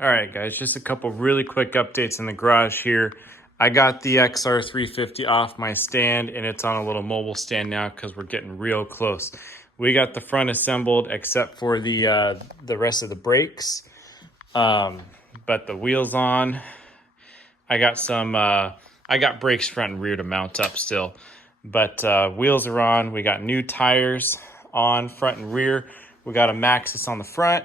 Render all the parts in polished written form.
All right, guys, just a couple really quick updates in the garage here. I got the XR350 off my stand, and it's on a little mobile stand now because we're getting real close. We got the front assembled except for the rest of the brakes, but the wheels on. I got brakes front and rear to mount up still, but wheels are on. We got new tires on front and rear. We got a Maxxis on the front.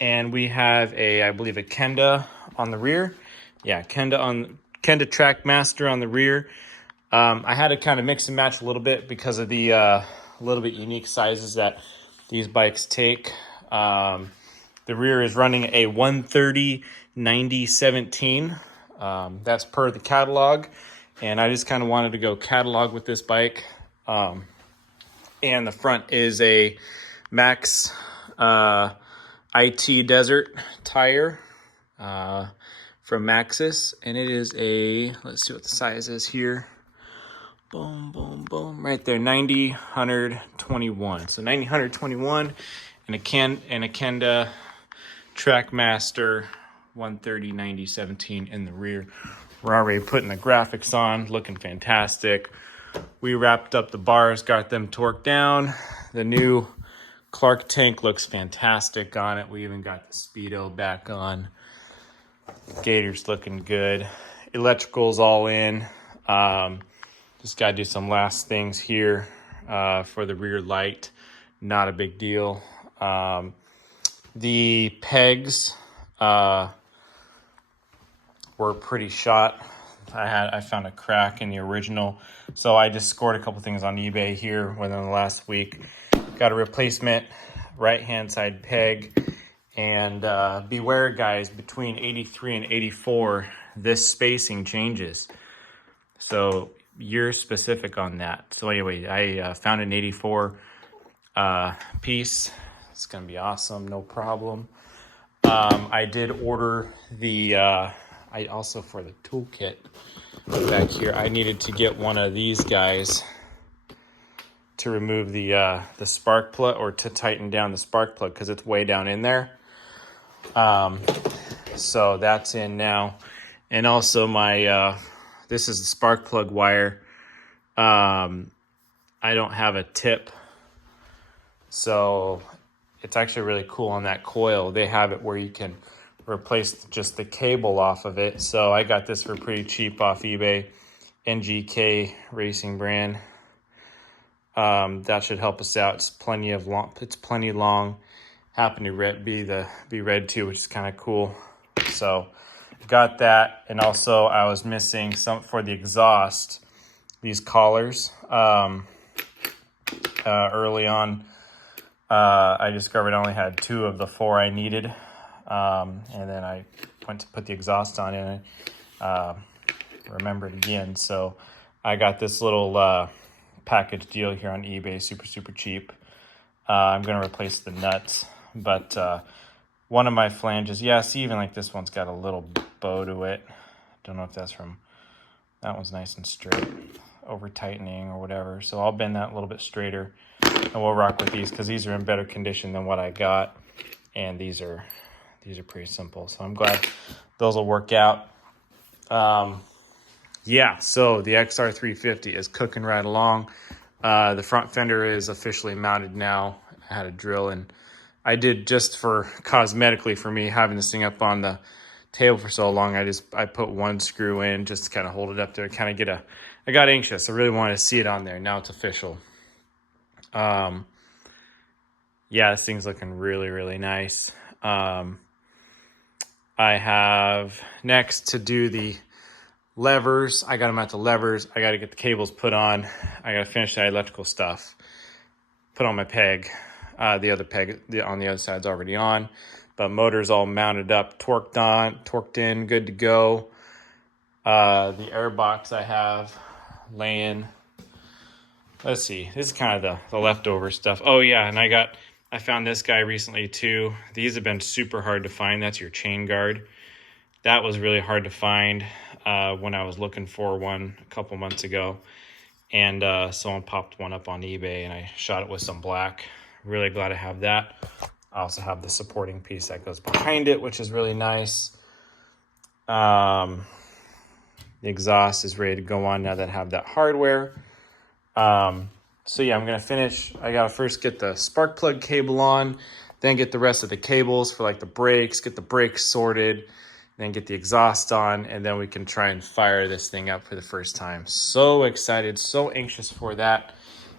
And we have I believe a Kenda on the rear. Yeah, Kenda Trackmaster on the rear. I had to kind of mix and match a little bit because of the little bit unique sizes that these bikes take. The rear is running a 130/90/17. That's per the catalog. And I just kind of wanted to go catalog with this bike. And the front is a Max IT Desert tire from Maxxis, and it is let's see what the size is here. Boom, boom, boom, right there, 90/121. So 90/121, and a Kenda Trackmaster 130/90/17 in the rear. We're already putting the graphics on, looking fantastic. We wrapped up the bars, got them torqued down. The new Clark tank looks fantastic on it. We even got the Speedo back on. Gator's looking good. Electrical's all in. Just got to do some last things here for the rear light. Not a big deal. The pegs were pretty shot. I found a crack in the original. So I just scored a couple things on eBay here within the last week. Got a replacement right-hand side peg, and beware, guys, between 83 and 84, this spacing changes. So you're specific on that. So anyway, I found an 84 piece. It's gonna be awesome, no problem. I did order the, I also for the toolkit back here, I needed to get one of these guys to remove the spark plug, or to tighten down the spark plug because it's way down in there. So that's in now. And also my, this is the spark plug wire. I don't have a tip. So it's actually really cool on that coil. They have it where you can replace just the cable off of it. So I got this for pretty cheap off eBay. NGK Racing brand. That should help us out. It's plenty long. Happen to be red too, which is kind of cool. So got that. And also I was missing some for the exhaust, these collars. Early on, I discovered I only had 2 of the 4 I needed. And then I went to put the exhaust on it, and remembered again. So I got this little package deal here on eBay, super cheap. I'm gonna replace the nuts, but one of my flanges, yeah, see, even like this one's got a little bow to it. Don't know if that's from, that one's nice and straight, over tightening or whatever. So I'll bend that a little bit straighter, and we'll rock with these because these are in better condition than what I got, and these are pretty simple. So I'm glad those will work out. Yeah, so the XR350 is cooking right along. The front fender is officially mounted now. I had a drill, and I did, just for cosmetically for me, having this thing up on the table for so long, I put 1 screw in just to kind of hold it up there, kind of I got anxious. I really wanted to see it on there. Now it's official. Yeah, this thing's looking really nice. I have next to do the levers. I got them at the levers. I got to get the cables put on. I got to finish that electrical stuff. Put on my peg. The other peg on the other side's already on, but motor's all mounted up, torqued in, good to go. The air box I have laying. Let's see. This is kind of the leftover stuff. Oh yeah, and I found this guy recently too. These have been super hard to find. That's your chain guard. That was really hard to find when I was looking for one a couple months ago. And someone popped one up on eBay, and I shot it with some black. Really glad to have that. I also have the supporting piece that goes behind it, which is really nice. The exhaust is ready to go on now that I have that hardware. So yeah, I'm gonna finish. I gotta first get the spark plug cable on, then get the rest of the cables for like the brakes, get the brakes sorted, then get the exhaust on, and then we can try and fire this thing up for the first time. So excited, so anxious for that.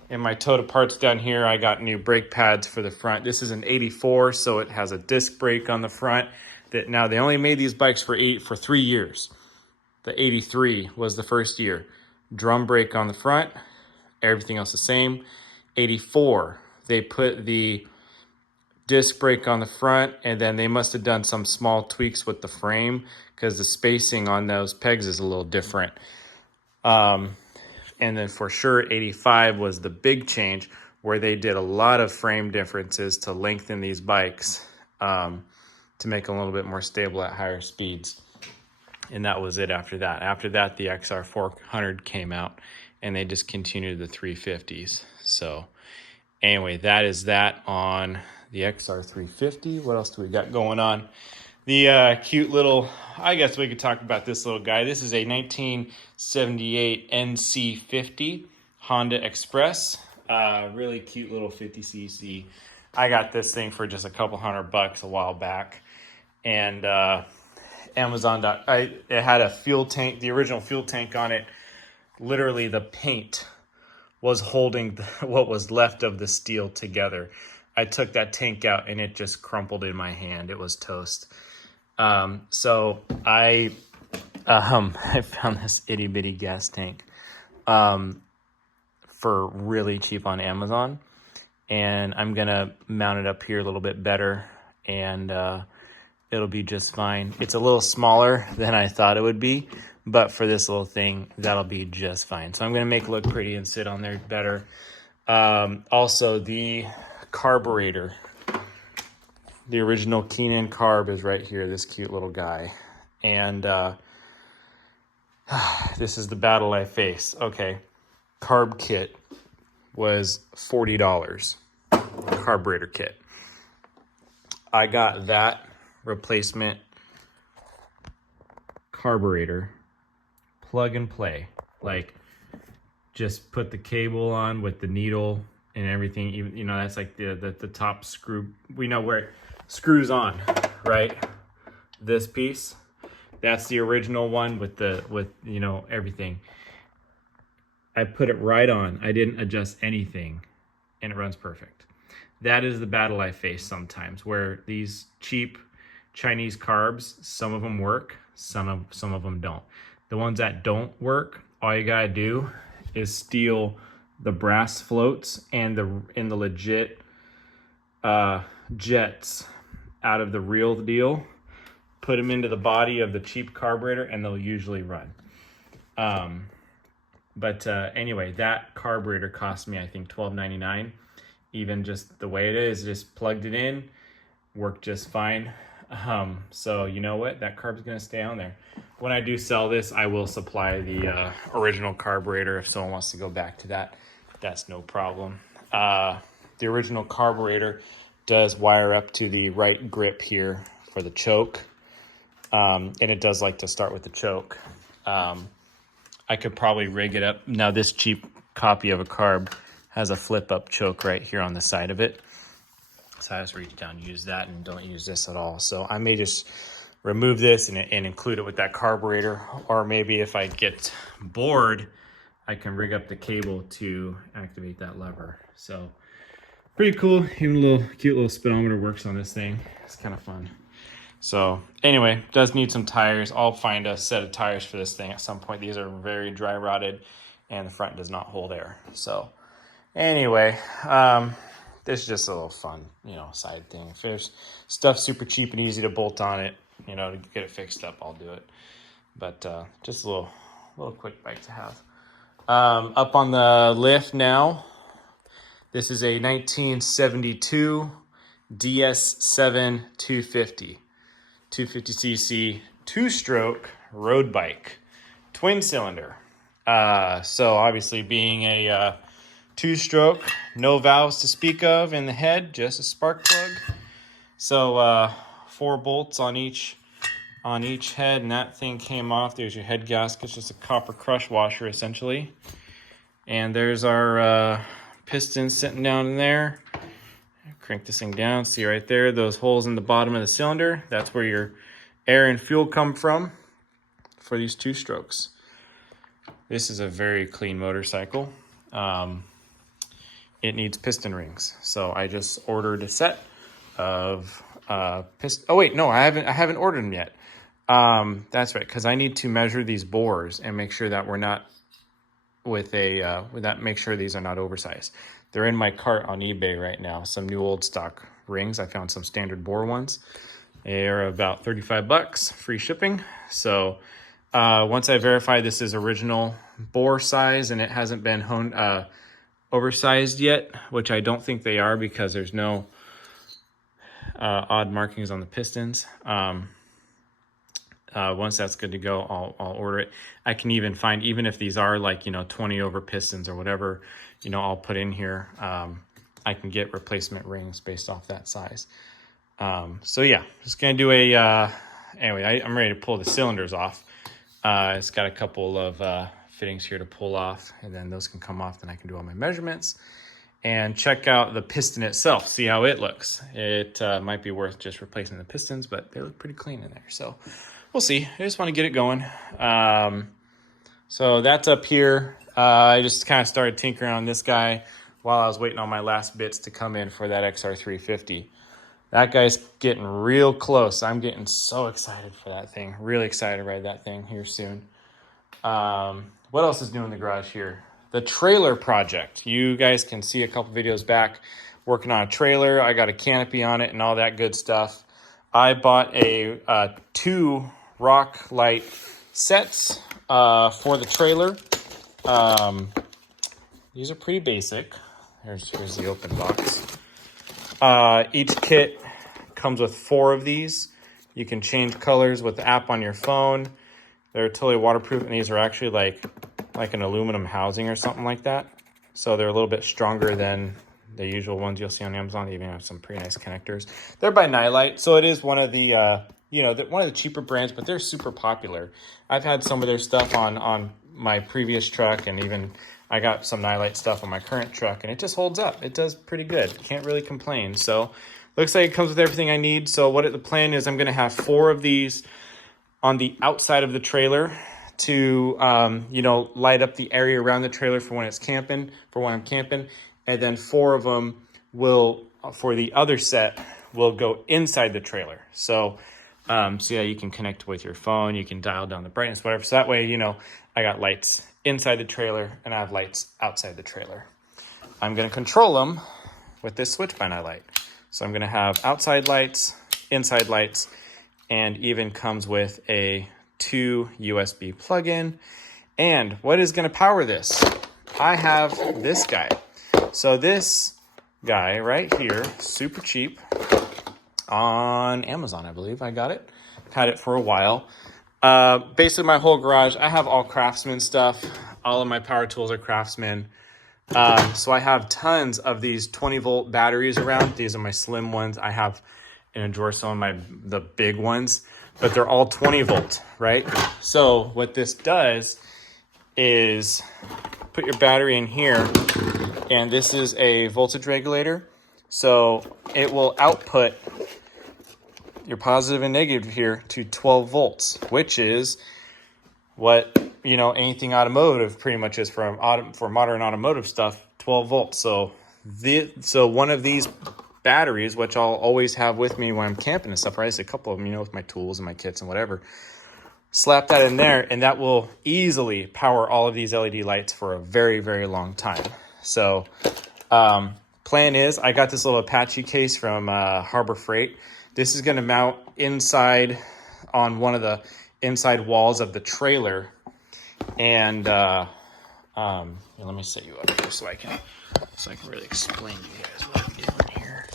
In my total parts down here, I got new brake pads for the front. This is an 84, so it has a disc brake on the front. That now they only made these bikes for 3 years. The 83 was the first year. Drum brake on the front, everything else the same. 84, they put the disc brake on the front, and then they must have done some small tweaks with the frame because the spacing on those pegs is a little different. And then for sure 85 was the big change, where they did a lot of frame differences to lengthen these bikes to make them a little bit more stable at higher speeds. And that was it after that. After that, the XR400 came out, and they just continued the 350s. So anyway, that is that on the XR350. What else do we got going on? The cute little, I guess we could talk about this little guy. This is a 1978 NC50 Honda Express. Really cute little 50cc. I got this thing for just a couple $100 a while back. And Amazon. It had a fuel tank, the original fuel tank on it. Literally the paint was holding what was left of the steel together. I took that tank out and it just crumpled in my hand. It was toast. So I found this itty bitty gas tank for really cheap on Amazon, and I'm gonna mount it up here a little bit better, and it'll be just fine. It's a little smaller than I thought it would be, but for this little thing, that'll be just fine. So I'm gonna make it look pretty and sit on there better. Also, the carburetor. The original Keenan carb is right here, this cute little guy. And this is the battle I face. Okay, carb kit was $40, carburetor kit. I got that replacement carburetor, plug and play. Like, just put the cable on with the needle and everything. Even, you know, that's like the top screw. We know where it screws on, right? This piece, that's the original one with you know, everything. I put it right on. I didn't adjust anything, and it runs perfect. That is the battle I face sometimes, where these cheap Chinese carbs, some of them work, some of them don't. The ones that don't work, all you gotta do is steal the brass floats and the legit jets out of the real deal, put them into the body of the cheap carburetor, and they'll usually run. But anyway, that carburetor cost me, I think, $12.99. Even just the way it is, just plugged it in, worked just fine. So you know what? That carb's gonna stay on there. When I do sell this, I will supply the original carburetor if someone wants to go back to that. That's no problem. The original carburetor does wire up to the right grip here for the choke. And it does like to start with the choke. I could probably rig it up. Now this cheap copy of a carb has a flip up choke right here on the side of it. So I just reach down and use that and don't use this at all. So I may just remove this and include it with that carburetor. Or maybe if I get bored, I can rig up the cable to activate that lever. So pretty cool. Even a little cute little speedometer works on this thing. It's kind of fun. So anyway, does need some tires. I'll find a set of tires for this thing at some point. These are very dry rotted and the front does not hold air. So anyway, this is just a little fun, you know, side thing. If there's stuff super cheap and easy to bolt on it, you know, to get it fixed up, I'll do it. But just a little quick bike to have. Up on the lift now, this is a 1972 DS7 250. 250cc, two-stroke road bike, twin cylinder. So obviously being a two-stroke, no valves to speak of in the head, just a spark plug. So 4 bolts on each head, and that thing came off. There's your head gasket, just a copper crush washer essentially. And there's our piston sitting down in there. Crank this thing down, see right there, those holes in the bottom of the cylinder. That's where your air and fuel come from for these 2 strokes. This is a very clean motorcycle. It needs piston rings. So I just ordered a set of piston. Oh wait, no, I haven't ordered them yet. That's right, because I need to measure these bores and make sure that we're not make sure these are not oversized. They're in my cart on eBay right now. Some new old stock rings. I found some standard bore ones. They're about 35 bucks, free shipping. So once I verify this is original bore size and it hasn't been oversized yet, which I don't think they are because there's no odd markings on the pistons. Once that's good to go, I'll order it. I can even find, even if these are like, 20 over pistons or whatever, I'll put in here. I can get replacement rings based off that size. So yeah, just gonna do anyway, I'm ready to pull the cylinders off. It's got a couple of fittings here to pull off, and then those can come off, then I can do all my measurements and check out the piston itself, see how it looks. It might be worth just replacing the pistons, but they look pretty clean in there. So we'll see. I just want to get it going. So that's up here. I just kind of started tinkering on this guy while I was waiting on my last bits to come in for that XR350. That guy's getting real close. I'm getting so excited for that thing. Really excited to ride that thing here soon. What else is new in the garage here? The trailer project. You guys can see a couple videos back working on a trailer. I got a canopy on it and all that good stuff. I bought a 2 rock light sets for the trailer. These are pretty basic. Here's the open box. Each kit comes with 4 of these. You can change colors with the app on your phone. They're totally waterproof, and these are actually like an aluminum housing or something like that. So they're a little bit stronger than the usual ones you'll see on Amazon. They even have some pretty nice connectors. They're by Nylite, so it is one of the one of the cheaper brands, but they're super popular. I've had some of their stuff on my previous truck, and even I got some Nylite stuff on my current truck, and it just holds up. It does pretty good. Can't really complain. So looks like it comes with everything I need. So the plan is I'm going to have 4 of these on the outside of the trailer to light up the area around the trailer for when I'm camping, and then 4 of them will, for the other set, will go inside the trailer. So yeah, you can connect with your phone, you can dial down the brightness, whatever. So that way, I got lights inside the trailer and I have lights outside the trailer. I'm going to control them with this switch by Nylite. So I'm going to have outside lights, inside lights, and even comes with a 2 USB plug-in. And what is going to power this? I have this guy. So this guy right here, super cheap, on Amazon, I believe I got it. Had it for a while. Basically my whole garage, I have all Craftsman stuff. All of my power tools are Craftsman. So I have tons of these 20-volt batteries around. These are my slim ones. I have in a drawer some of the big ones, but they're all 20 volt, right? So what this does is put your battery in here, and this is a voltage regulator. So it will output your positive and negative here to 12 volts, which is what anything automotive pretty much is for modern automotive stuff. 12 volts. So one of these batteries, which I'll always have with me when I'm camping and stuff, right? It's a couple of them, with my tools and my kits and whatever. Slap that in there, and that will easily power all of these LED lights for a very, very long time. So plan is, I got this little Apache case from Harbor Freight. This is going to mount inside on one of the inside walls of the trailer. And let me set you up here so I can really explain to you guys what I'm doing here.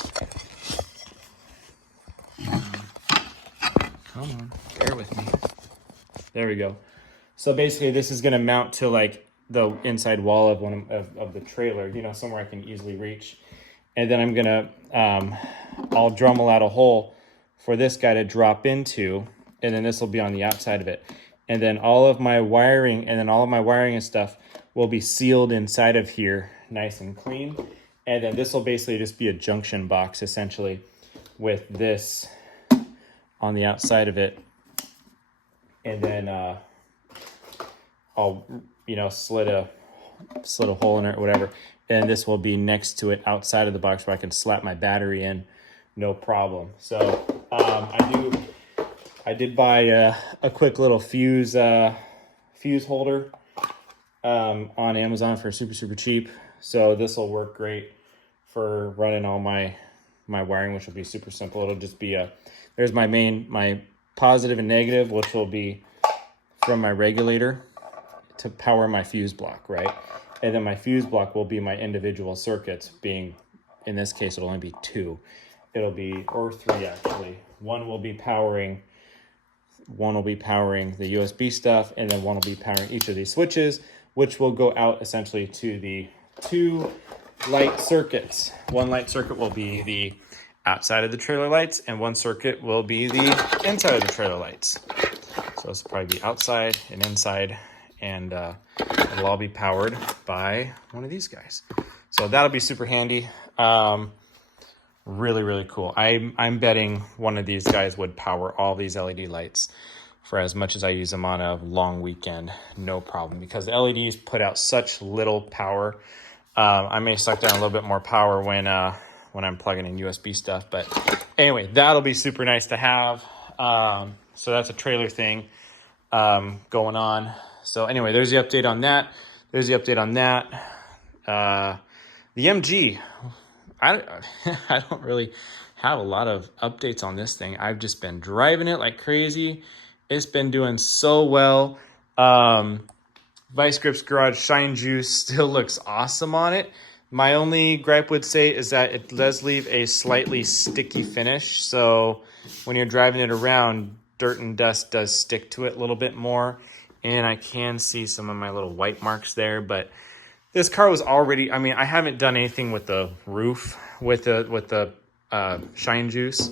Come on, bear with me. There we go. So basically this is going to mount to like the inside wall of one of the trailer, somewhere I can easily reach. And then I'm going to I'll Dremel out a hole for this guy to drop into, and then this will be on the outside of it. And then all of my wiring and stuff will be sealed inside of here, nice and clean. And then this will basically just be a junction box, essentially, with this on the outside of it. And then I'll, slit a hole in it or whatever. And this will be next to it outside of the box where I can slap my battery in, no problem. So I did buy a quick little fuse holder on Amazon for super cheap. So this will work great for running all my wiring, which will be super simple. It'll just be there's my positive and negative, which will be from my regulator to power my fuse block, right? And then my fuse block will be my individual circuits, being, in this case, it'll only be 2. It'll be, or 3 actually. One will be powering the USB stuff, and then one will be powering each of these switches, which will go out essentially to the 2 light circuits. One light circuit will be the outside of the trailer lights, and one circuit will be the inside of the trailer lights. So this will probably be outside and inside, and it'll all be powered by one of these guys. So that'll be super handy. Really cool. I'm betting one of these guys would power all these LED lights for as much as I use them on a long weekend, no problem, because the LEDs put out such little power. I may suck down a little bit more power when I'm plugging in USB stuff, but anyway, that'll be super nice to have. So that's a trailer thing going on. So anyway, there's the update on that. The MG, I don't really have a lot of updates on this thing. I've just been driving it like crazy. It's been doing so well. Vice Grips Garage Shine Juice still looks awesome on it. My only gripe would say is that it does leave a slightly sticky finish. So when you're driving it around, dirt and dust does stick to it a little bit more. And I can see some of my little white marks there, but this car was already, I haven't done anything with the roof with the shine juice.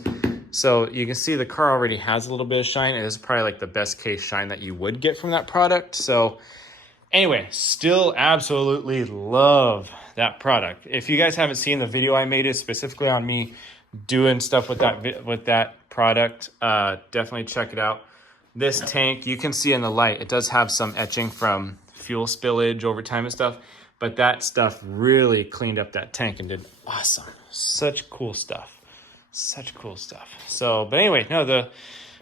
So you can see the car already has a little bit of shine. It is probably like the best case shine that you would get from that product. So anyway, still absolutely love that product. If you guys haven't seen the video I made, it specifically on me doing stuff with that product, definitely check it out. This tank, you can see in the light, it does have some etching from fuel spillage over time and stuff, but that stuff really cleaned up that tank and did awesome. Such cool stuff. So, but anyway, no, the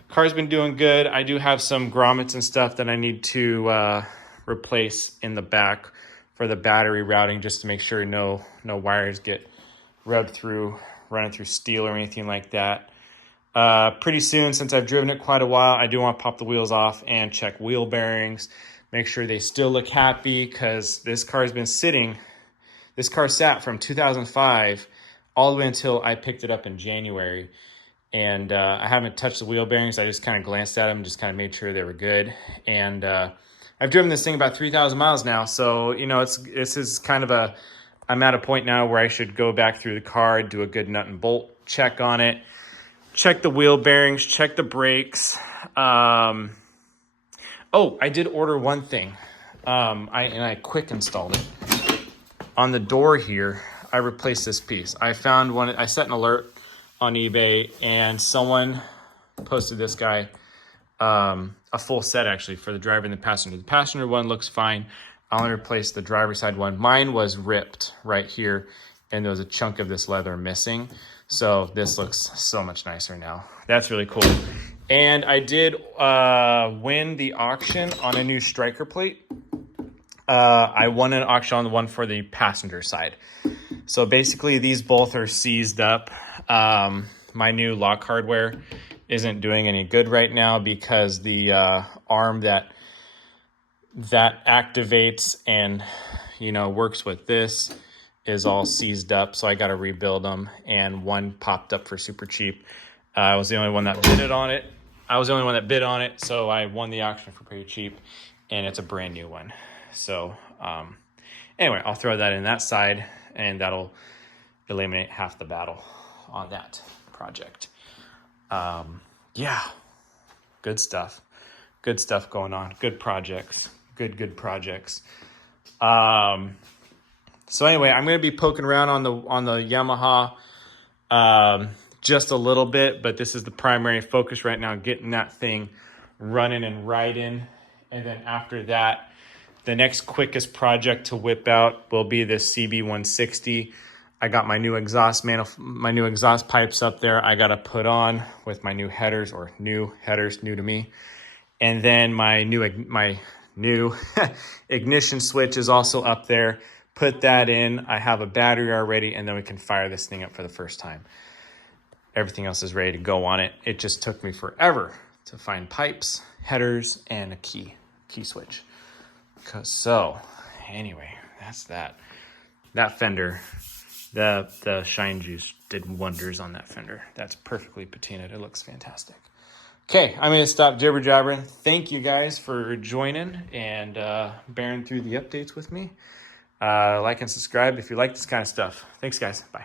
car's been doing good. I do have some grommets and stuff that I need to replace in the back for the battery routing, just to make sure no wires get rubbed through, running through steel or anything like that. Pretty soon, since I've driven it quite a while, I do want to pop the wheels off and check wheel bearings, make sure they still look happy, because this car sat from 2005 all the way until I picked it up in January. And I haven't touched the wheel bearings. I just kind of glanced at them, just kind of made sure they were good. And I've driven this thing about 3,000 miles now. So, this is kind of I'm at a point now where I should go back through the car, do a good nut and bolt check on it, check the wheel bearings, check the brakes. Oh, I did order one thing. I quick installed it. On the door here, I replaced this piece. I found one, I set an alert on eBay, and someone posted this guy, a full set actually for the driver and the passenger. The passenger one looks fine. I only replaced the driver's side one. Mine was ripped right here, and there was a chunk of this leather missing. So this looks so much nicer now. That's really cool. And I did win the auction on a new striker plate. I won an auction on the one for the passenger side. So basically these both are seized up. My new lock hardware isn't doing any good right now because the arm that activates and works with this is all seized up. So I got to rebuild them, and one popped up for super cheap. I was the only one that bid on it. So I won the auction for pretty cheap, and it's a brand new one. So anyway, I'll throw that in that side, and that'll eliminate half the battle on that project. Yeah, good stuff. Good stuff going on. Good projects. Good projects. So anyway, I'm going to be poking around on the Yamaha just a little bit, but this is the primary focus right now, getting that thing running and riding. And then after that, the next quickest project to whip out will be this CB160. I got my new exhaust pipes up there. I got to put on with my new headers, new to me. And then my new ignition switch is also up there. Put that in. I have a battery already, and then we can fire this thing up for the first time. Everything else is ready to go on it. It just took me forever to find pipes, headers, and a key switch. So anyway, that's that. That fender, the Shine Juice did wonders on that fender. That's perfectly patinaed. It looks fantastic. Okay, I'm going to stop jibber jabbering. Thank you guys for joining and bearing through the updates with me. Like and subscribe if you like this kind of stuff. Thanks, guys. Bye.